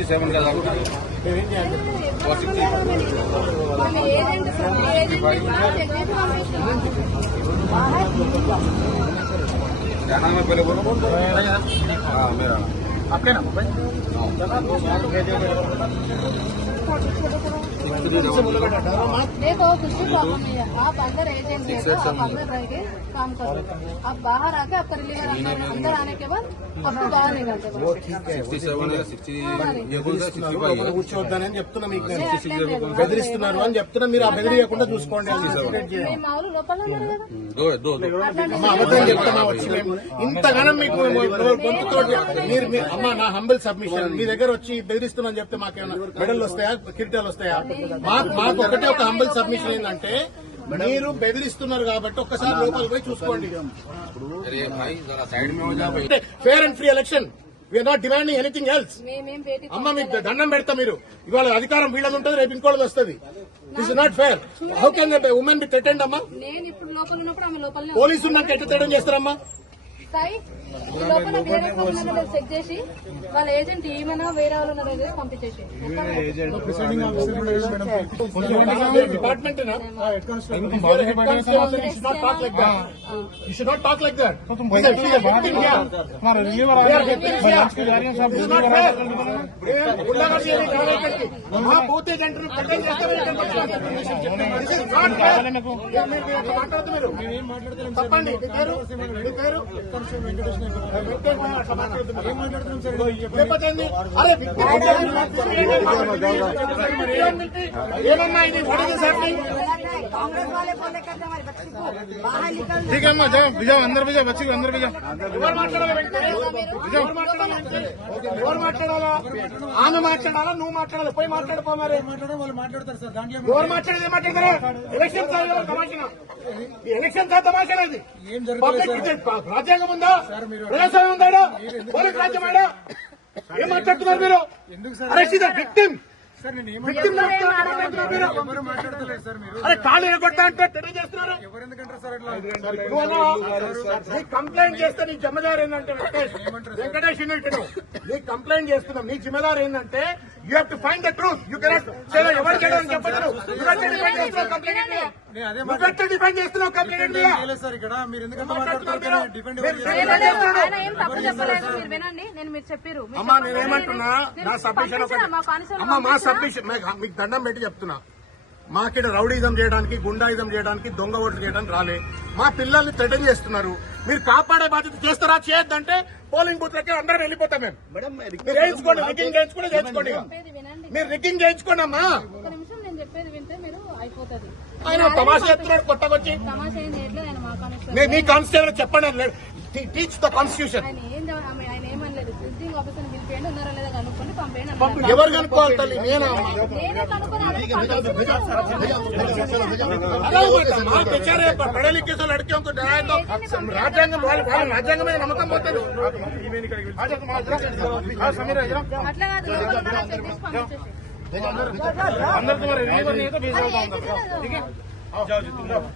Sixty seven కదా మేమేం చేయాలి మన ఏజెంట్ సార్ మా ఏజెంట్ చెక్ చేసి పంపిస్తున్నాం क्या नाम है पहले बोलो हाँ मेरा आपके ना मोबाइल देखो कुछ भी प्रॉब्लम नहीं है आप अंदर एजेंट है तो आप अंदर रह के काम करो आप बाहर आके आपका रिलीवर अंदर अंदर आने के बाद आपको बाहर निकालते बस सिक्सटी सेवन है सिक्सटी ये बोल रहे सिक्सटी फाइव కూర్చోవద్దని చెప్తున్నా మీకు నేను. ఏ అట్లేం లేదు. బెదిరిస్తున్నారు అని చెప్తున్నా మీరు ఆ బెదిరియకుండా చూసుకోండి అని సెపరేట్ చేయండి మేము మా ఊరు లోపల ఉన్నారు కదా दो है दो दो అట్లాంటి అమ్మ అబద్ధం చెప్తున్నా వచ్చి మేము ఇంతగానం మీకు గొంతుతో మీరు మీ- అమ్మా నా హంబల్ సబ్మిషన్ మీ దగ్గర వచ్చి బెదిరిస్తున్నాను చెప్తే మాకేమైనా మెడల్ వస్తాయా కిరీటాలు వస్తాయా? మాకు ఒకటి ఒక హంబల్ సబ్మిషన్ ఏంటంటే మీరు బెదిరిస్తున్నారు కాబట్టి ఒక్కసారి లోపల పోయి చూసుకోండి. Fair and free election we are not demanding anything else అమ్మ మీకు దండం పెడతా మీరు. ఇవాళ అధికారం వీళ్ళది ఉంటుంది రేపు ఇంకోళ్ళది వస్తుంది. This is not fair how can women be detained అమ్మా? పోలీసు ఉన్నాక ఎట్ట తెటెండ్ చేస్తారమ్మా? సాయి ఈ లోపల వేరే వాళ్ళు ఉన్నారో చెక్ చేసి వాళ్ళ ఏజెంట్ ఏమైనా వేరే వాళ్ళు ఉన్నారో చేసి పంపించేసి డిపార్ట్మెంట్ టాక్ లైక్ దట్ మా బూత్ ఏజెంట్ చెప్పండి ఏమన్నా ఇది వాట్ ఇస్ హ్యాపెనింగ్ कांग्रेस वाले बोले करते हमारे बच्चे को बाहर निकल ठीक है अम्मा जाओ भिजाओ अंदर भिजाओ बच्ची को अंदर भिजाओ ఎవరు మాట్లాడాలి వెంకటే? ఎవరు మాట్లాడాలి వెంకటే? ఎవరు మాట్లాడాలా ఆమె మాట్లాడాలా నువ్వు మాట్లాడాలి పోయి మాట్లాడుకో మరి వాళ్ళు మాట్లాడతారు సార్ దాంట్లో ఎవరు మాట్లాడేది ఏం మాట్లాడతారు ఎలక్షన్ సార్ తమాషా ఈ ఎలక్షన్ సార్ తమాషా ఇది ఏం జరగలేదు పబ్లిక్ ఇది రాజ్యాంగం ఉందా ప్రజాస్వామ్యం ఉందా పోలీస్ రాజ్యం ఆడా ఏం మాట్లాడుతున్నారు మీరు ఎందుకు సార్ అరెస్ట్ ఇదే విక్టిమ్ సార్ నేను ఏం విక్టిమ్ అరే కాళ్ళు ఎగొట్టా అంటే టెర్రర్ చేస్తున్నారు ఎవరు ఎందుకంటారు సార్ ఇట్లా నువ్వు అన్నావా? నీకు కంప్లైంట్ చేస్తే నీ జిమ్మదారు ఏంటంటే వెంకటేష్? నీకు కంప్లైంట్ చేస్తున్నాం నీ జిమ్మదారు ఏంటంటే you have to find the truth you cannot ఎవరు చేయడం చెప్పచ్చు కంప్లైంట్ డిఫైన్ చేస్తున్నావు కంప్లైంట్ సార్ ఇక్కడ. మీరు మీరు అమ్మా. నేనేమంటున్నా? నేను నా సబ్మిషన్ అమ్మా మా. సబ్మిషన్ మీకు దండం పెట్టి చెప్తున్నా. మాకిడ రౌడీజం చేయడానికి గుండాయిజం చేయడానికి దొంగ ఓట్లు చేయడానికి రాలే. మా పిల్లల్ని థ్రెటన్ చేస్తున్నారు. మీరు కాపాడే బాధ్యత చేస్తారా చేయొద్దంటే పోలింగ్ బూత్ దగ్గర అందరం వెళ్ళిపోతాం మేము. మీరు వేయించుకోండి రిగ్గింగ్ చేయించుకోండి చేయించుకోండి. మీరు రిగ్గింగ్ చేయించుకోండి అమ్మా ఒక నిమిషం నేను చెప్పేది వింటే మీరు అయిపోతుంది. ఆయన తమాషా చెప్తున్నాడు కొత్తకొచ్చి. మీ కానిస్టేబుల్ చెప్పండి టీచ్ ద కాన్స్టిట్యూషన్ పంపేయండి ఉన్నారా లేదా కనుక్కొని పంపేయండి ఎవరు కనుక్కోవాలి తల్లి? నేనే పడలికి అడిగేంతో న్యాయంతో రాజ్యాంగం వాళ్ళు వాళ్ళ రాజ్యాంగం నమ్మకం పోతారు అట్లా మరి